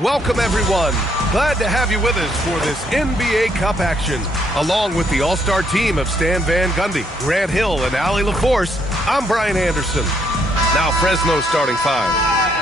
Welcome, everyone. Glad to have you with us for this NBA Cup action. Along with the all-star team of Stan Van Gundy, Grant Hill, and Allie LaForce, I'm Brian Anderson. Now Fresno starting five.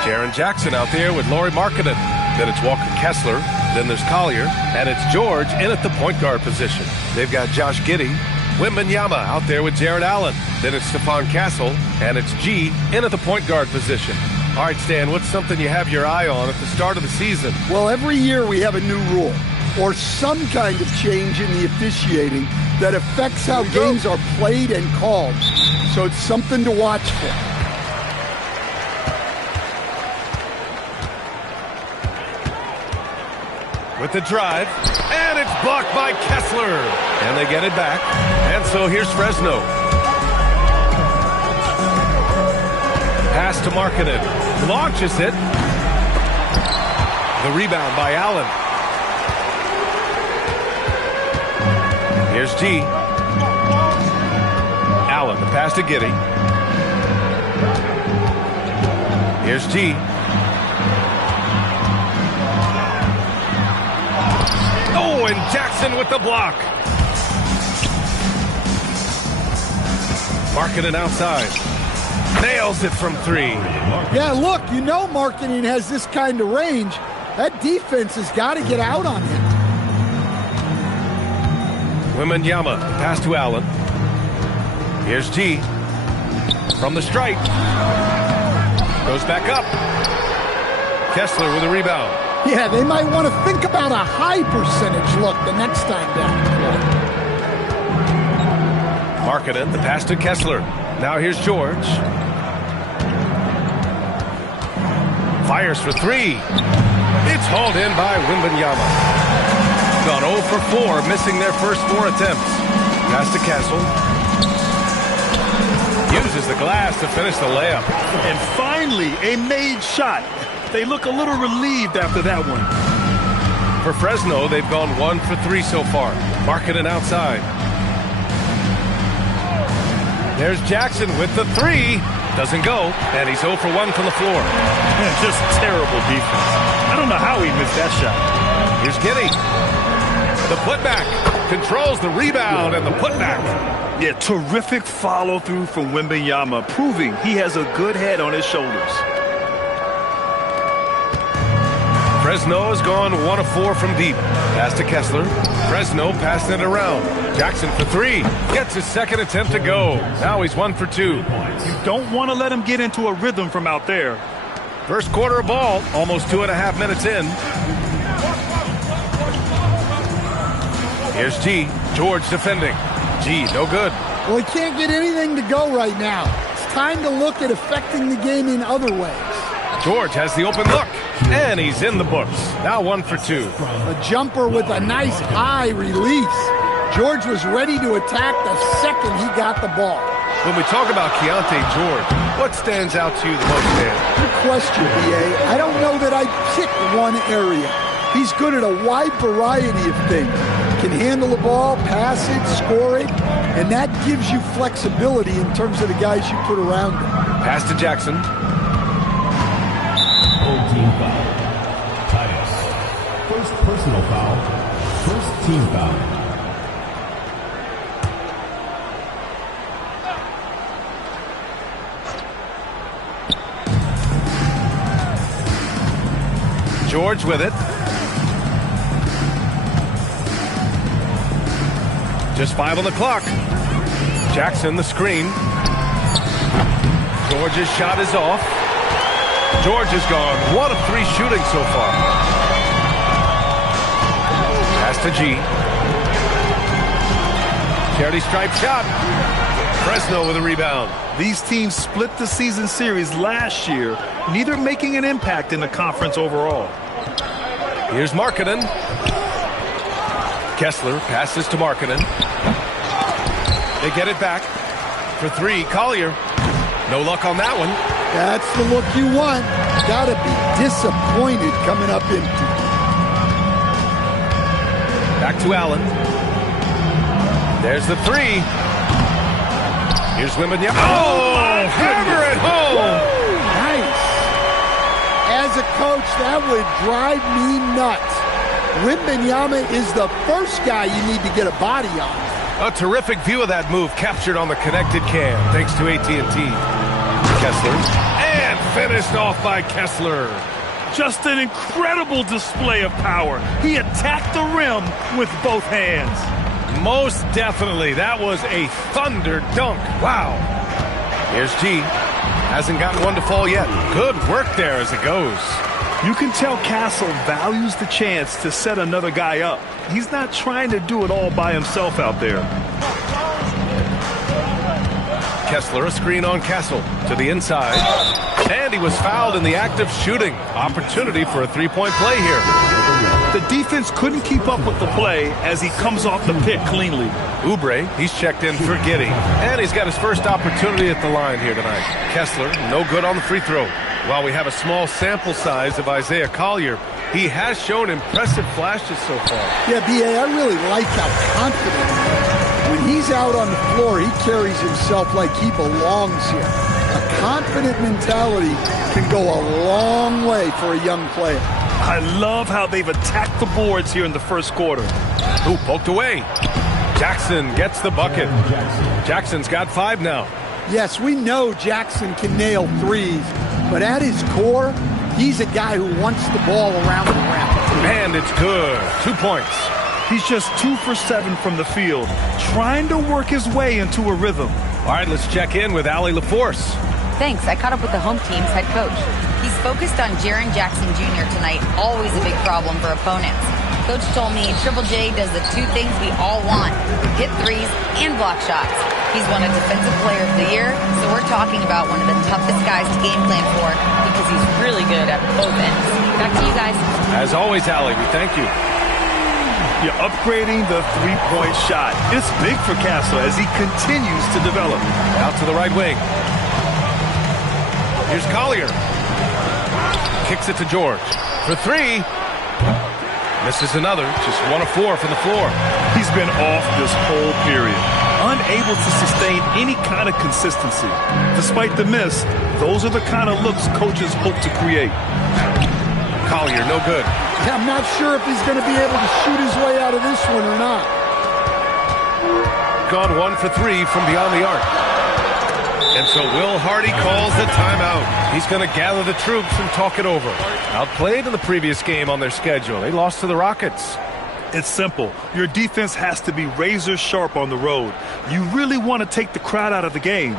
Jaren Jackson out there with Lauri Markkanen. Then it's Walker Kessler. Then there's Collier. And it's George in at the point guard position. They've got Josh Giddey. Wembanyama out there with Jared Allen. Then it's Stephon Castle. And it's G in at the point guard position. All right, Stan, what's something you have your eye on at the start of the season? Well, every year we have a new rule or some kind of change in the officiating that affects how games are played and called. So it's something to watch for. With the drive, and it's blocked by Kessler. And they get it back. And so here's Fresno. Pass to Markkanen. Launches it. The rebound by Allen. Here's G. Allen, the pass to Giddey. Here's G. Oh, and Jackson with the block. Markkanen outside. Nails it from three. Yeah, look, you know Markkanen has this kind of range. That defense has got to get out on him. Wembanyama, pass to Allen. Here's G. From the stripe. Goes back up. Kessler with a rebound. Yeah, they might want to think about a high percentage look the next time down. Markkanen, the pass to Kessler. Now here's George. Fires for three. It's hauled in by Wembanyama. Gone 0 for 4, missing their first 4 attempts. Pass to Castle. Uses the glass to finish the layup. And finally, a made shot. They look a little relieved after that one. For Fresno, they've gone 1 for 3 so far. Markkanen outside. There's Jackson with the three. Doesn't go, and he's 0 for 1 from the floor. Man, just terrible defense. I don't know how he missed that shot. Here's Giddey. The putback. Controls the rebound and the putback. Yeah, terrific follow-through from Wembanyama, proving he has a good head on his shoulders. Fresno has gone 1 of 4 from deep. Pass to Kessler. Fresno passing it around. Jackson for 3. Gets his second attempt to go. Now he's 1 for 2. You don't want to let him get into a rhythm from out there. First quarter of ball, almost 2.5 minutes in. Here's G. George defending. G, no good. Well, he can't get anything to go right now. It's time to look at affecting the game in other ways. George has the open look, and he's in the books. Now 1 for 2. A jumper with a nice high release. George was ready to attack the second he got the ball. When we talk about Keontae George, what stands out to you the most, Dan? Good question, B.A. I don't know that I'd pick one area. He's good at a wide variety of things. Can handle the ball, pass it, score it, and that gives you flexibility in terms of the guys you put around him. Pass to Jackson. 14 foul. Titus. First personal foul. First team foul. George with it. Just 5 on the clock. Jackson the screen. George's shot is off. George has gone 1 of 3 shooting so far. Pass to G. Charity stripe shot. Fresno with a rebound. These teams split the season series last year, neither making an impact in the conference overall. Here's Markkanen. Kessler passes to Markkanen. They get it back. For 3, Collier. No luck on that one. That's the look you want. Gotta be disappointed coming up empty. Back to Allen. There's the 3. Here's Wembanyama. Oh, hammer it home. Nice. As as a coach, that would drive me nuts. Wembanyama is the first guy you need to get a body on. A terrific view of that move captured on the connected cam, thanks to AT&T. Kessler, and finished off by Kessler. Just an incredible display of power. He attacked the rim with both hands. Most definitely. That was a thunder dunk. Wow. Here's G. Hasn't gotten one to fall yet. Good work there as it goes. You can tell Castle values the chance to set another guy up. He's not trying to do it all by himself out there. Kessler, a screen on Castle to the inside. And he was fouled in the act of shooting. Opportunity for a three-point play here. The defense couldn't keep up with the play as he comes off the pick cleanly. Oubre, he's checked in for Giddey. And he's got his first opportunity at the line here tonight. Kessler, no good on the free throw. While we have a small sample size of Isaiah Collier, he has shown impressive flashes so far. Yeah, B.A., I really like how confident he is. When he's out on the floor, he carries himself like he belongs here. A confident mentality can go a long way for a young player. I love how they've attacked the boards here in the first quarter. Ooh, poked away. Jackson gets the bucket. Jackson's got 5 now. Yes, we know Jackson can nail threes, but at his core, he's a guy who wants the ball around the rim. And it's good. 2 points. He's just 2 for 7 from the field, trying to work his way into a rhythm. All right, let's check in with Allie LaForce. Thanks. I caught up with the home team's head coach. He's focused on Jaren Jackson Jr. tonight, always a big problem for opponents. Coach told me Triple J does the 2 things we all want, hit threes and block shots. He's won a Defensive Player of the Year, so we're talking about one of the toughest guys to game plan for because he's really good at both ends. Back to you guys. As always, Allie, we thank you. You're upgrading the three-point shot. It's big for Castle as he continues to develop. Out to the right wing. Here's Collier. Kicks it to George. For 3. Misses another. Just 1 of 4 from the floor. He's been off this whole period. Unable to sustain any kind of consistency. Despite the miss, those are the kind of looks coaches hope to create. Collier, no good. Yeah, I'm not sure if he's going to be able to shoot his way out of this one or not. Gone 1 for 3 from beyond the arc. And so Will Hardy calls the timeout. He's going to gather the troops and talk it over. Outplayed in the previous game on their schedule. They lost to the Rockets. It's simple. Your defense has to be razor sharp on the road. You really want to take the crowd out of the game.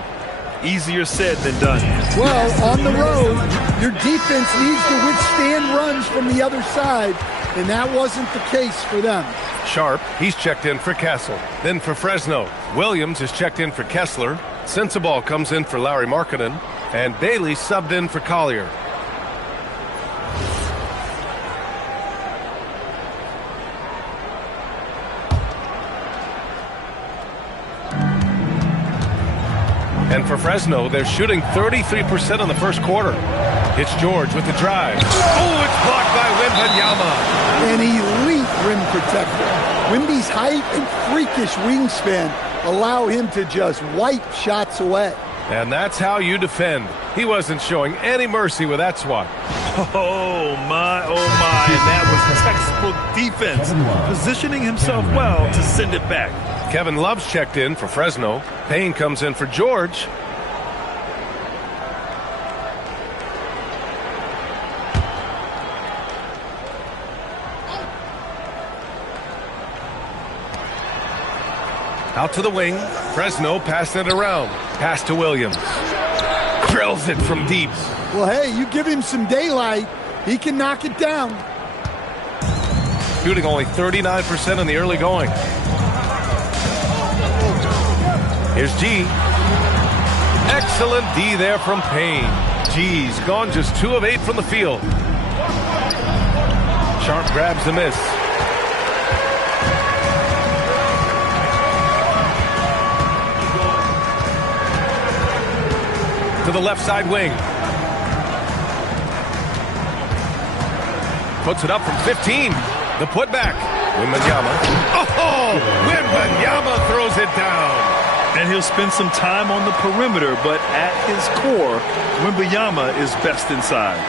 Easier said than done. Well, on the road, your defense needs to withstand runs from the other side, and that wasn't the case for them. Sharp, he's checked in for Castle. Then for Fresno, Williams is checked in for Kessler. Sensabaugh comes in for Larry Markkinen, and Bailey subbed in for Collier. And for Fresno, they're shooting 33% in the first quarter. It's George with the drive. Oh, it's blocked by Wembanyama. An elite rim protector. Wemby's height and freakish wingspan allow him to just wipe shots away. And that's how you defend. He wasn't showing any mercy with that swat. Oh, my, oh, my. And that was textbook defense, positioning himself well to send it back. Kevin Love's checked in for Fresno. Payne comes in for George. Out to the wing. Fresno passing it around. Pass to Williams. Drills it from deep. Well, hey, you give him some daylight, he can knock it down. Shooting only 39% in the early going. Here's G. Excellent D there from Payne. G's gone just 2 of 8 from the field. Sharp grabs the miss. To the left side wing. Puts it up from 15. The putback. Wembanyama. Oh! Wembanyama throws it down. And he'll spend some time on the perimeter, but at his core, Wembanyama is best inside.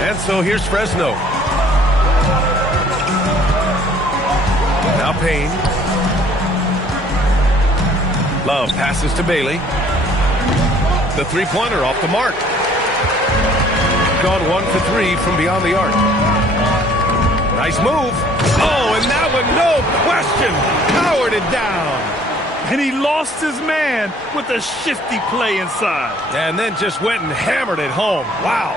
And so here's Fresno. Now Payne. Love passes to Bailey. The three-pointer off the mark. Gone 1 for 3 from beyond the arc. Nice move. Oh, and that one, no question, powered it down. And he lost his man with a shifty play inside. And then just went and hammered it home. Wow.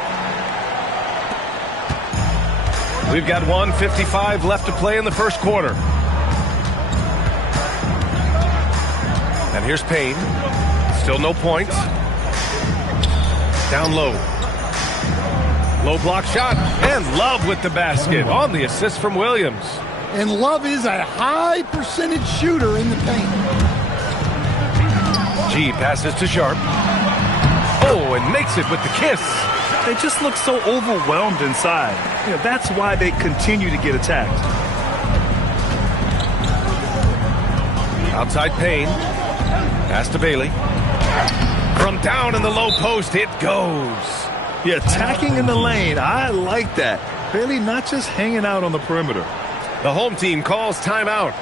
We've got 1:55 left to play in the first quarter. And here's Payne. Still no points. Down low. Low block shot. And Love with the basket on the assist from Williams. And Love is a high percentage shooter in the paint. G passes to Sharp. Oh, and makes it with the kiss. They just look so overwhelmed inside. You know, that's why they continue to get attacked. Outside Payne. Pass to Bailey. From down in the low post, it goes. Yeah, attacking in the lane. I like that. Bailey not just hanging out on the perimeter. The home team calls timeout.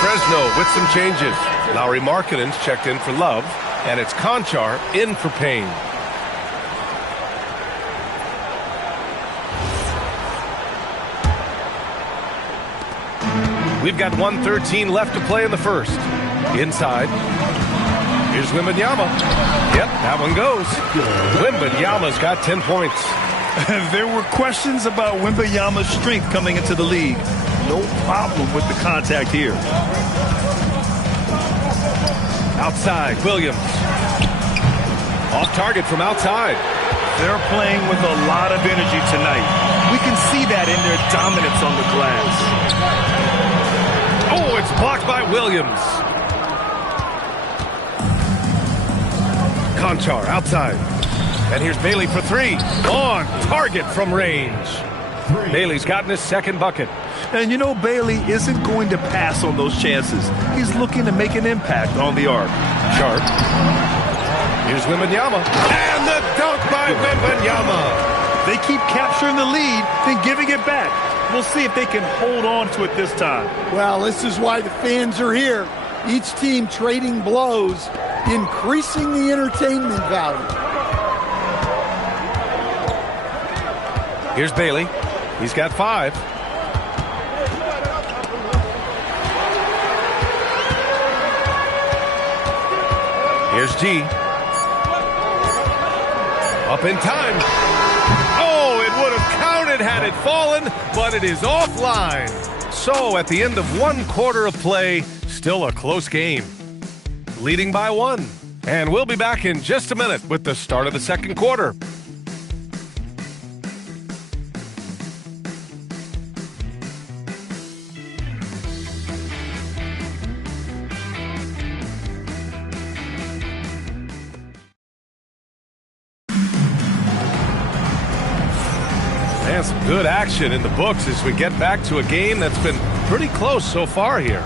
Fresno with some changes. Lauri Markkanen's checked in for Love, and it's Conchar in for Payne. We've got 1:13 left to play in the first. Inside. Here's Wembanyama. Yep, that one goes. Wembanyama's got 10 points. There were questions about Wembanyama's strength coming into the league. No problem with the contact here. Outside, Williams. Off target from outside. They're playing with a lot of energy tonight. We can see that in their dominance on the glass. Oh, it's blocked by Williams. Conchar outside. And here's Bailey for three. On target from range. Bailey's gotten his second bucket. And you know, Bailey isn't going to pass on those chances. He's looking to make an impact on the arc. Sharp. Here's Wembanyama. And the dunk by Wembanyama. They keep capturing the lead, then giving it back. We'll see if they can hold on to it this time. Well, this is why the fans are here. Each team trading blows, increasing the entertainment value. Here's Bailey. He's got 5. Here's G. Up in time. Oh, it would have counted had it fallen, but it is offline. So at the end of 1 quarter of play, still a close game. Leading by 1. And we'll be back in just a minute with the start of the second quarter. And some good action in the books as we get back to a game that's been pretty close so far here.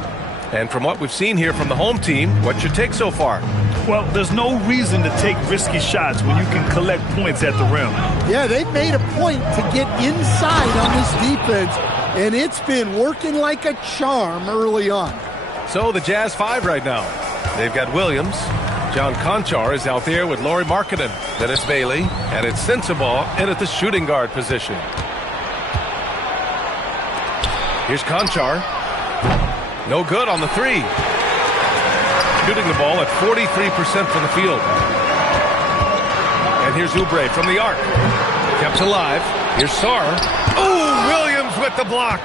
And from what we've seen here from the home team, what's your take so far? Well, there's no reason to take risky shots when you can collect points at the rim. Yeah, they've made a point to get inside on this defense, and it's been working like a charm early on. So the Jazz 5 right now. They've got Williams. John Conchar is out there with Lauri Markkanen. Then it's Bailey, and it's Sensabaugh in at the shooting guard position. Here's Conchar. No good on the 3. Shooting the ball at 43% from the field. And here's Oubre from the arc. Kept alive. Here's Sarr. Oh, Williams with the block.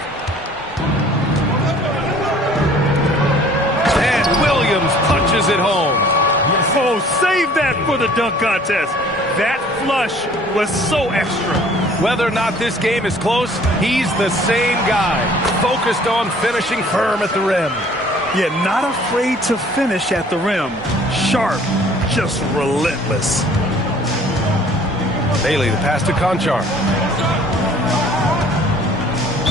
And Williams punches it home. Oh, save that for the dunk contest. That flush was so extra. Whether or not this game is close, he's the same guy, focused on finishing firm at the rim. Yeah, not afraid to finish at the rim. Sharp, just relentless. Bailey, the pass to Conchar.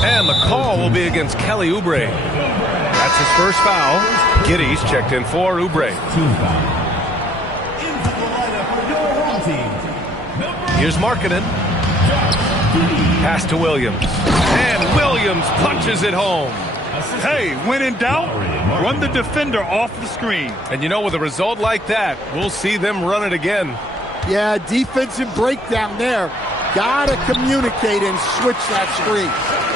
And the call will be against Kelly Oubre. That's his first foul. Giddy's checked in for Oubre. Team foul. Into the lineup for your home team. Here's Markkanen. Pass to Williams. And Williams punches it home. Hey, when in doubt, run the defender off the screen. And you know, with a result like that, we'll see them run it again. Yeah, defensive breakdown there. Gotta communicate and switch that screen.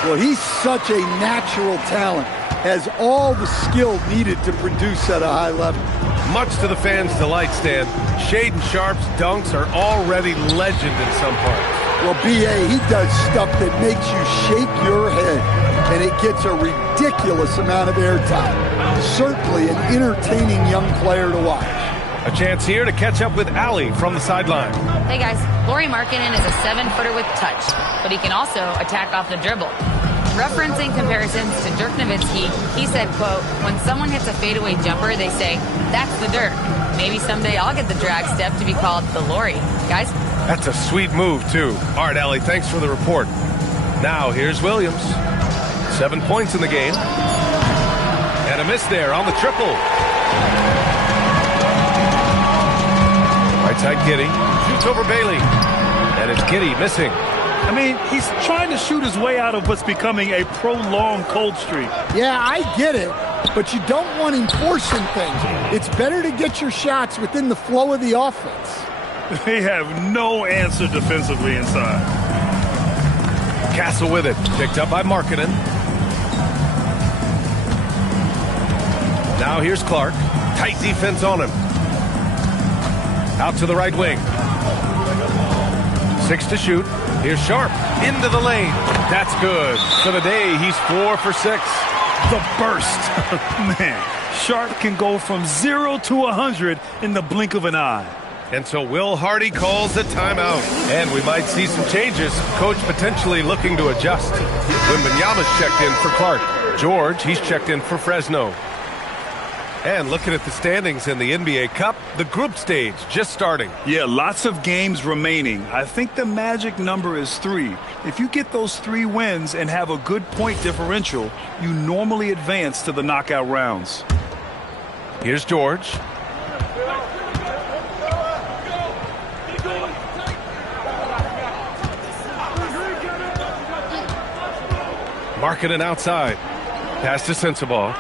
Well, he's such a natural talent. Has all the skill needed to produce at a high level. Much to the fans' delight, Stan. Shaden Sharp's dunks are already legend in some parts. Well, B.A., he does stuff that makes you shake your head, and it gets a ridiculous amount of airtime. Certainly an entertaining young player to watch. A chance here to catch up with Allie from the sideline. Hey guys, Lauri Markkanen is a 7-footer with touch, but he can also attack off the dribble. Referencing comparisons to Dirk Nowitzki, he said, quote, when someone hits a fadeaway jumper, they say, that's the Dirk. Maybe someday I'll get the drag step to be called the Lauri. Guys? That's a sweet move, too. All right, Allie, thanks for the report. Now, here's Williams. 7 points in the game. And a miss there on the triple. Right side Giddy. Shoots over Bailey. And it's Giddy missing. I mean, he's trying to shoot his way out of what's becoming a prolonged cold streak. Yeah, I get it, but you don't want him forcing things. It's better to get your shots within the flow of the offense. They have no answer defensively inside. Castle with it. Picked up by Markkanen. Now here's Clark. Tight defense on him. Out to the right wing. 6 to shoot. Here's Sharp into the lane. That's good. For the day, he's 4 for 6. The burst. Man, Sharp can go from 0 to 100 in the blink of an eye. And so Will Hardy calls the timeout. And we might see some changes. Coach potentially looking to adjust. Wembanyama's checked in for Clark. George, he's checked in for Fresno. And looking at the standings in the NBA Cup, the group stage just starting. Yeah, lots of games remaining. I think the magic number is 3. If you get those 3 wins and have a good point differential, you normally advance to the knockout rounds. Here's George. Markkanen outside. Pass to Sensabaugh.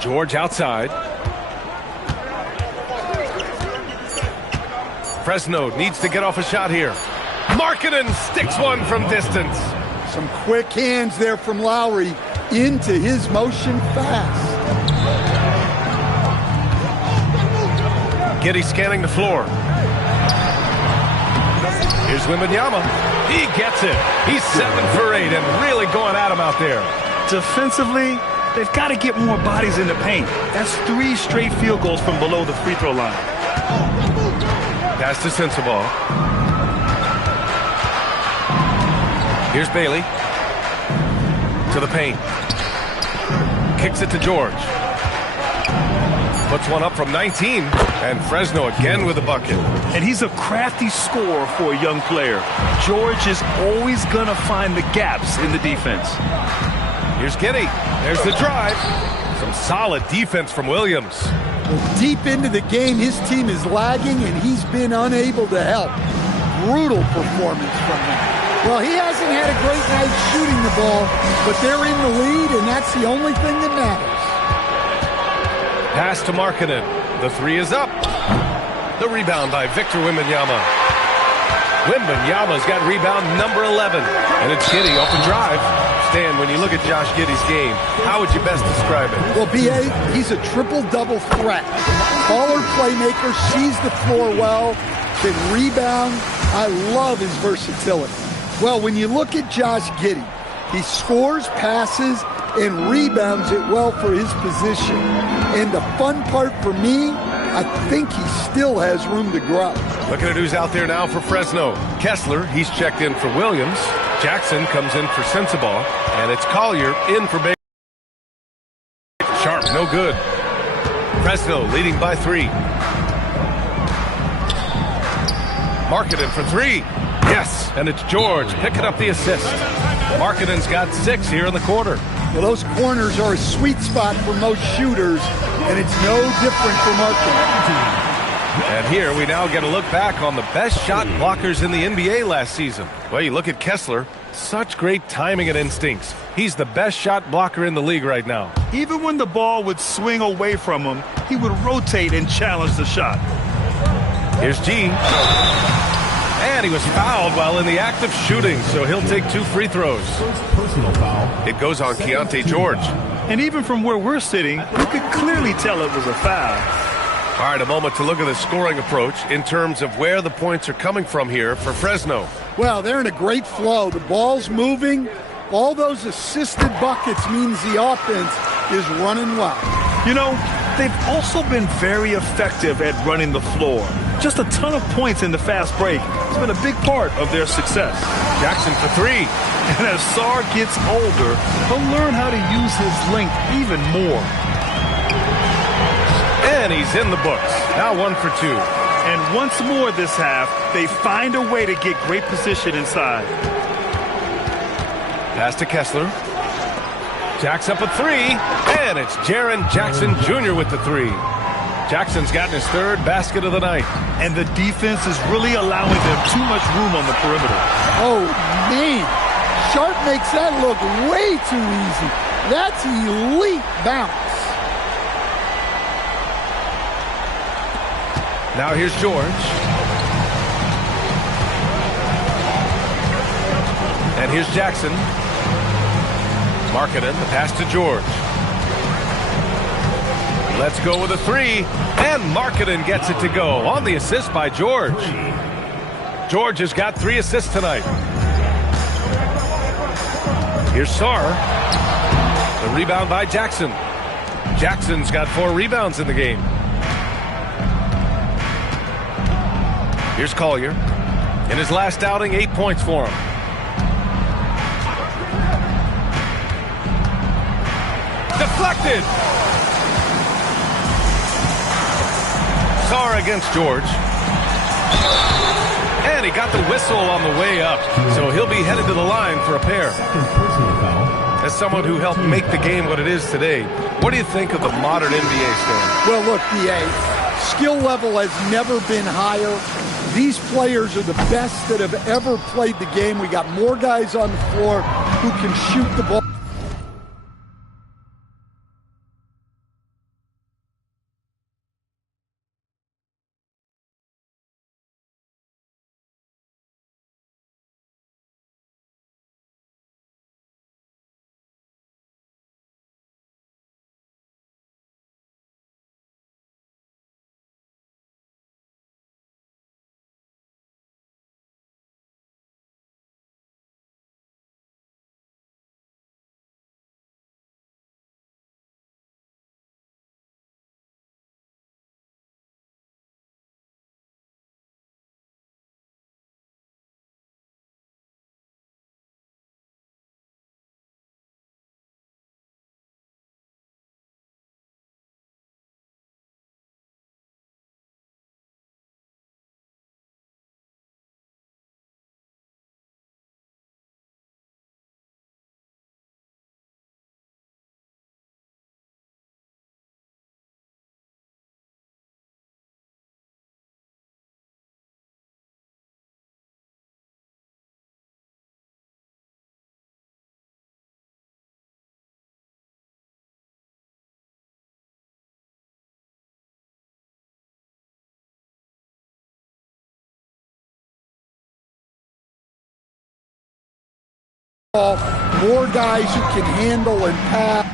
George outside. Fresno needs to get off a shot here. Markkanen sticks one from distance. Some quick hands there from Lowry into his motion fast. Giddy scanning the floor. Here's Wembanyama. He gets it. He's 7 for 8 and really going at him out there. Defensively, they've got to get more bodies in the paint. That's 3 straight field goals from below the free throw line. Pass to Sensabaugh. Here's Bailey. To the paint. Kicks it to George. Puts one up from 19. And Fresno again with a bucket. And he's a crafty scorer for a young player. George is always going to find the gaps in the defense. Here's Giddy. There's the drive. Some solid defense from Williams. Well, deep into the game, his team is lagging, and he's been unable to help. Brutal performance from him. Well, he hasn't had a great night shooting the ball, but they're in the lead, and that's the only thing that matters. Pass to Markkanen. The 3 is up. The rebound by Victor Wembanyama. Wembanyama's got rebound number 11. And it's Giddy off the drive. Stan, when you look at Josh Giddey's game, how would you best describe it? Well, B.A., he's a triple-double threat. Taller playmaker, sees the floor well, can rebound. I love his versatility. Well, when you look at Josh Giddey, he scores, passes, and rebounds it well for his position. And the fun part for me, I think he still has room to grow. Looking at who's out there now for Fresno. Kessler, he's checked in for Williams. Jackson comes in for Sensabaugh. And it's Collier in for Baker. Sharp, no good. Fresno leading by 3. Markkanen for 3. Yes, and it's George picking up the assist. Markkanen's got 6 here in the quarter. Well, those corners are a sweet spot for most shooters, and it's no different for Markkanen. And here we now get a look back on the best shot blockers in the NBA last season. Well, you look at Kessler, such great timing and instincts. He's the best shot blocker in the league right now. Even when the ball would swing away from him, he would rotate and challenge the shot. Here's G. And he was fouled while in the act of shooting, so he'll take 2 free throws. First personal foul. It goes on Keontae George. And even from where we're sitting, you could clearly tell it was a foul. All right, a moment to look at the scoring approach in terms of where the points are coming from here for Fresno. Well, they're in a great flow. The ball's moving. All those assisted buckets means the offense is running well. You know, they've also been very effective at running the floor. Just a ton of points in the fast break. It's been a big part of their success. Jackson for 3. And as Sarr gets older, he'll learn how to use his length even more. And he's in the books. Now 1 for 2. And once more this half, they find a way to get great position inside. Pass to Kessler. Jack's up a 3. And it's Jaren Jackson Jr. with the 3. Jackson's gotten his 3rd basket of the night. And the defense is really allowing them too much room on the perimeter. Oh, man. Sharp makes that look way too easy. That's elite bounce. Now here's George. And here's Jackson. Markkanen, the pass to George. Let's go with a 3. And Markkanen gets it to go on the assist by George. George has got 3 assists tonight. Here's Sarr. The rebound by Jackson. Jackson's got 4 rebounds in the game. Here's Collier. In his last outing, 8 points for him. Deflected! Sarr against George. And he got the whistle on the way up, so he'll be headed to the line for a pair. Second personal foul. As someone who helped make the game what it is today, what do you think of the modern NBA stand? Well, look, DA, skill level has never been higher. These players are the best that have ever played the game. We got more guys on the floor who can shoot the ball. More guys who can handle and pass.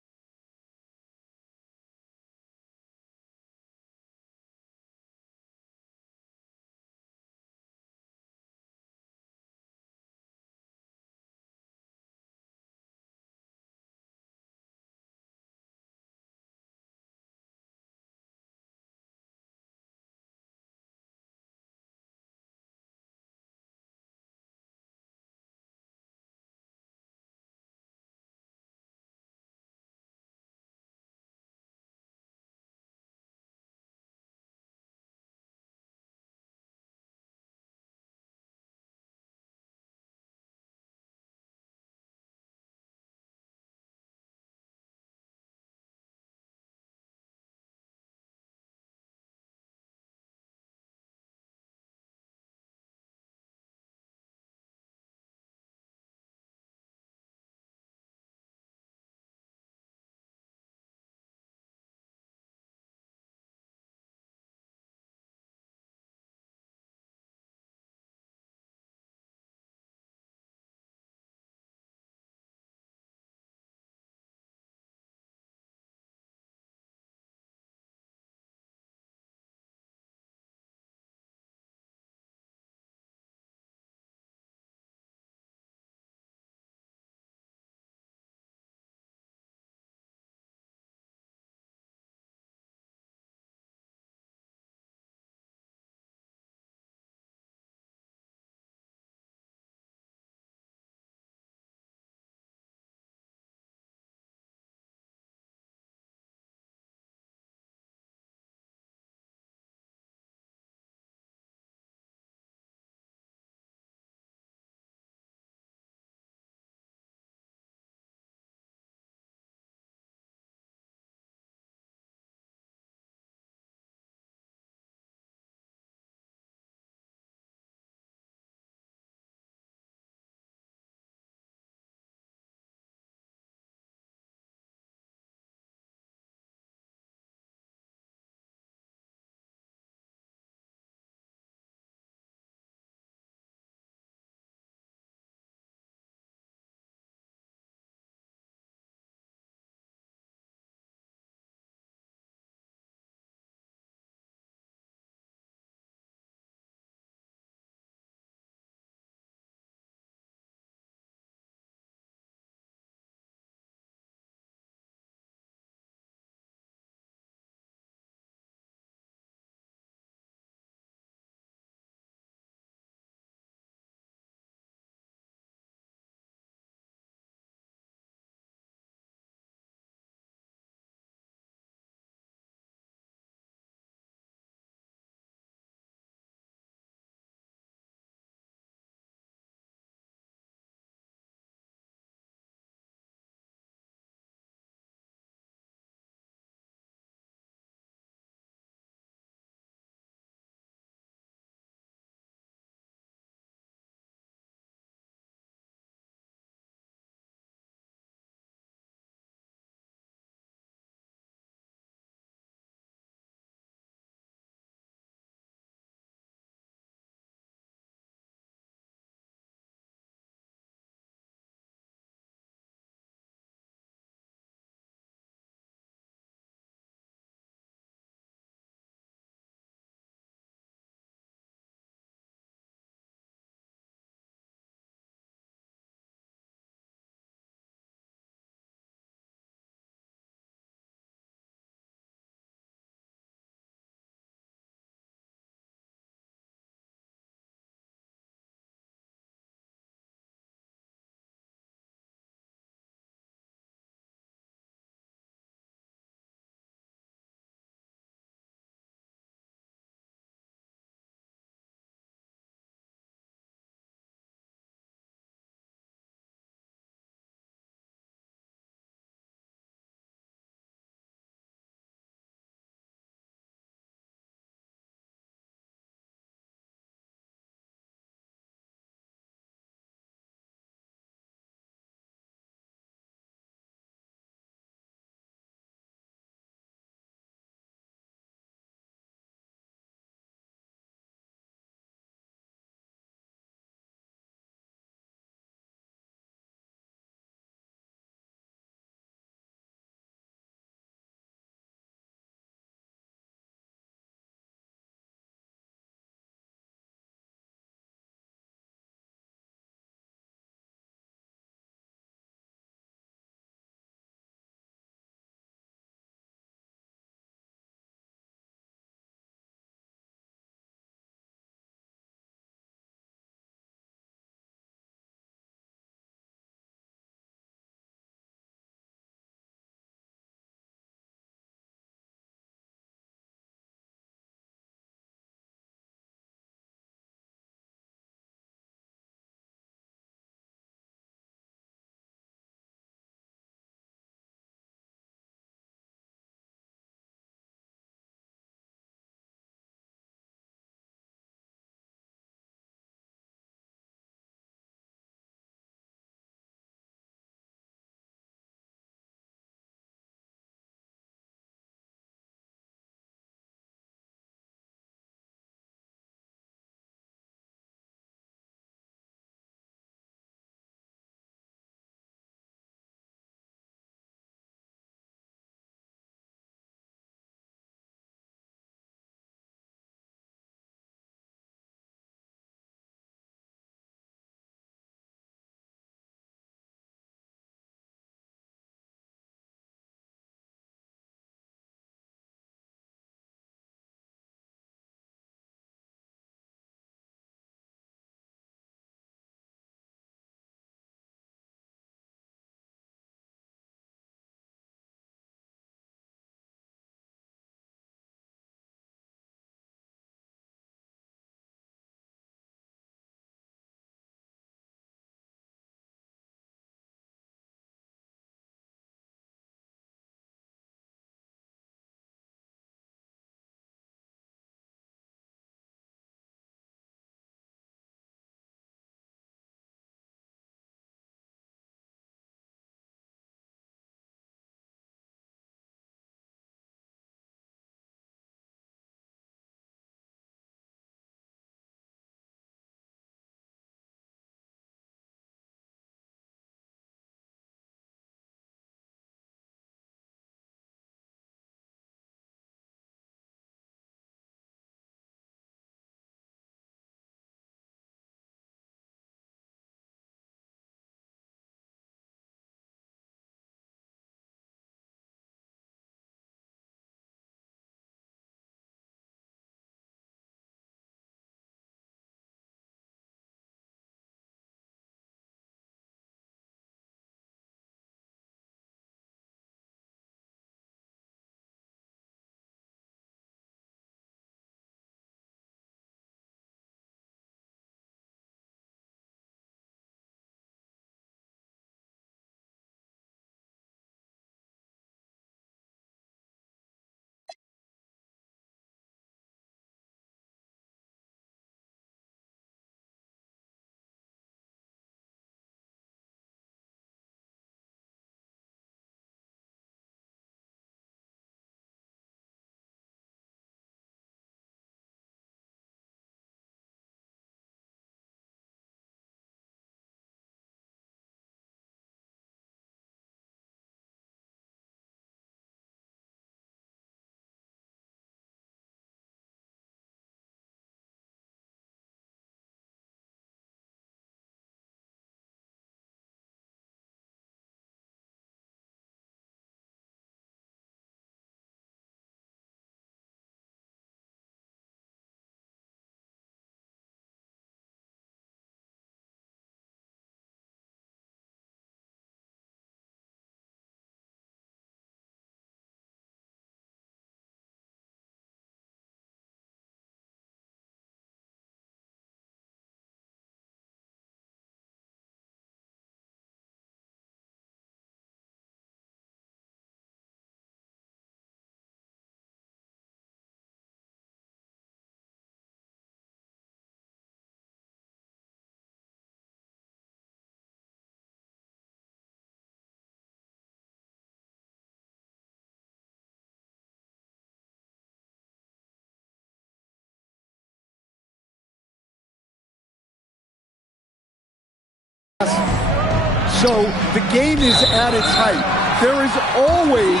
So the game is at its height. There is always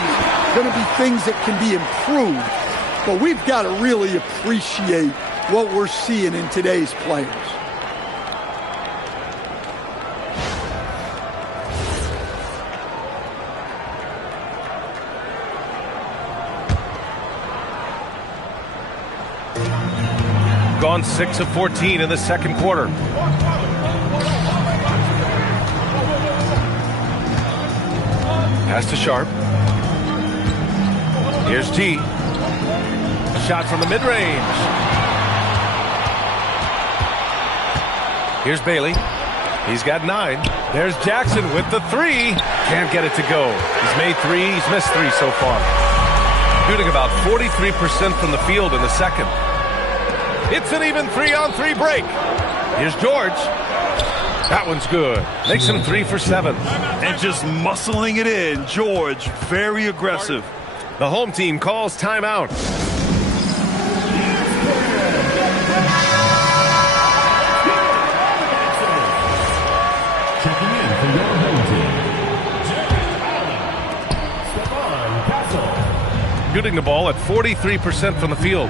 going to be things that can be improved, but we've got to really appreciate what we're seeing in today's players. Gone 6 of 14 in the second quarter. Pass to Sharp. Here's G. Shot from the mid-range. Here's Bailey. He's got 9. There's Jackson with the 3. Can't get it to go. He's made 3. He's missed 3 so far. Shooting about 43% from the field in the second. It's an even 3-on-3 break. Here's George. That one's good. Makes him 3 for 7. And just muscling it in. George, very aggressive. The home team calls timeout. Checking in for your home team. Shooting the ball at 43% from the field.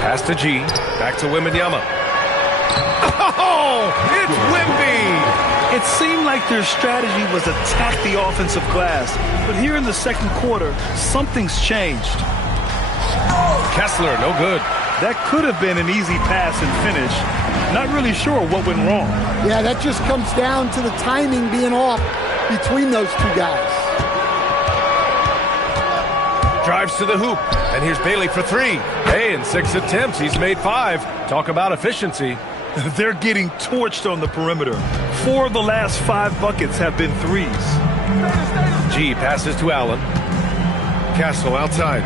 Pass to G. Back to Wembanyama. Oh, it's Wemby! It seemed like their strategy was attack the offensive glass, but here in the second quarter, something's changed. Kessler, no good. That could have been an easy pass and finish. Not really sure what went wrong. Yeah, that just comes down to the timing being off between those two guys. Drives to the hoop, and here's Bailey for 3. Hey, in 6 attempts, he's made 5. Talk about efficiency. They're getting torched on the perimeter. 4 of the last 5 buckets have been 3s. G passes to Allen. Castle outside.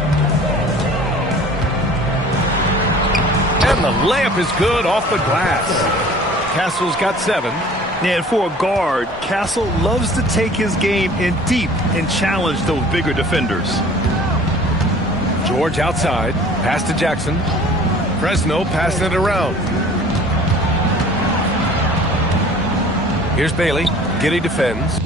And the layup is good off the glass. Castle's got 7. And for a guard, Castle loves to take his game in deep and challenge those bigger defenders. George outside. Pass to Jackson. Fresno passing it around. Here's Bailey. Giddy defends.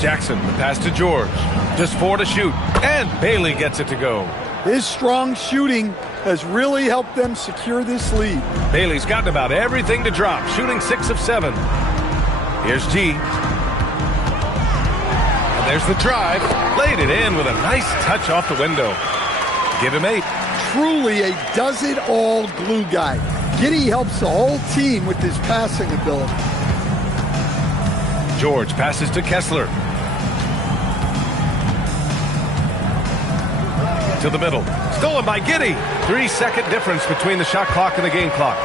Jackson, the pass to George. Just 4 to shoot, and Bailey gets it to go. His strong shooting has really helped them secure this lead. Bailey's gotten about everything to drop, shooting 6 of 7. Here's G. And there's the drive. Laid it in with a nice touch off the window. Give him 8. Truly a does-it-all glue guy. Giddey helps the whole team with his passing ability. George passes to Kessler. To the middle. Stolen by Giddey. 3-second difference between the shot clock and the game clock.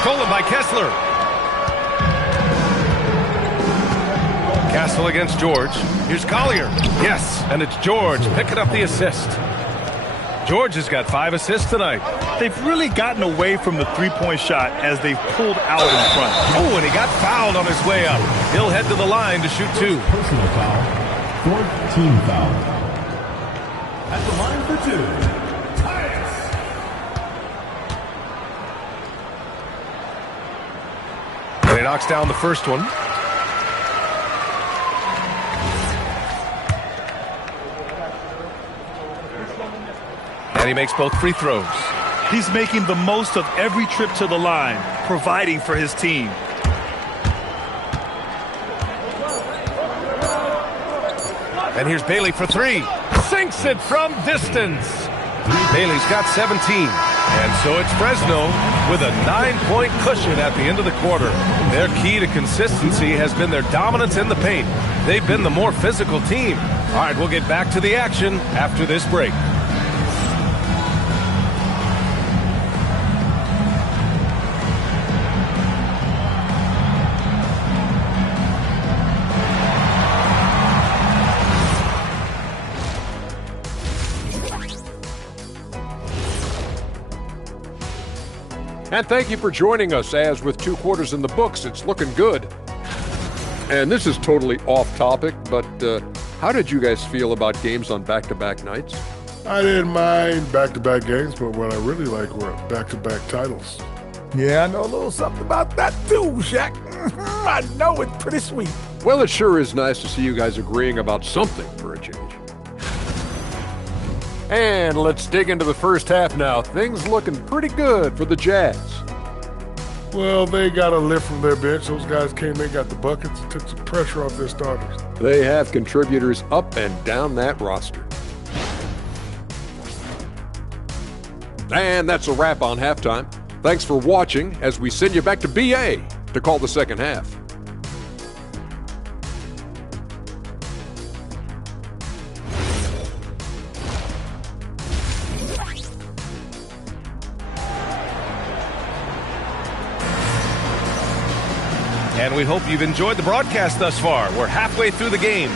Stolen by Kessler. Castle against George. Here's Collier. Yes, and it's George picking up the assist. George has got 5 assists tonight. They've really gotten away from the three-point shot as they've pulled out in front. Oh, and he got fouled on his way up. He'll head to the line to shoot 2. Personal foul. 4th team foul. At the line for 2, Tyus. And he knocks down the first one. And he makes both free throws. He's making the most of every trip to the line, providing for his team. And here's Bailey for 3. Sinks it from distance. Bailey's got 17. And so it's Fresno with a 9-point cushion at the end of the quarter. Their key to consistency has been their dominance in the paint. They've been the more physical team. All right, we'll get back to the action after this break. And thank you for joining us, as with 2 quarters in the books, it's looking good. And this is totally off topic, but how did you guys feel about games on back-to-back nights? I didn't mind back-to-back games, but what I really like were back-to-back titles. Yeah, I know a little something about that too, Shaq. I know it's pretty sweet. Well, it sure is nice to see you guys agreeing about something for a change. And let's dig into the first half now. Things looking pretty good for the Jazz. Well, they got a lift from their bench. Those guys came in, got the buckets, and took some pressure off their starters. They have contributors up and down that roster. And that's a wrap on halftime. Thanks for watching as we send you back to BA to call the second half. And we hope you've enjoyed the broadcast thus far. We're halfway through the game.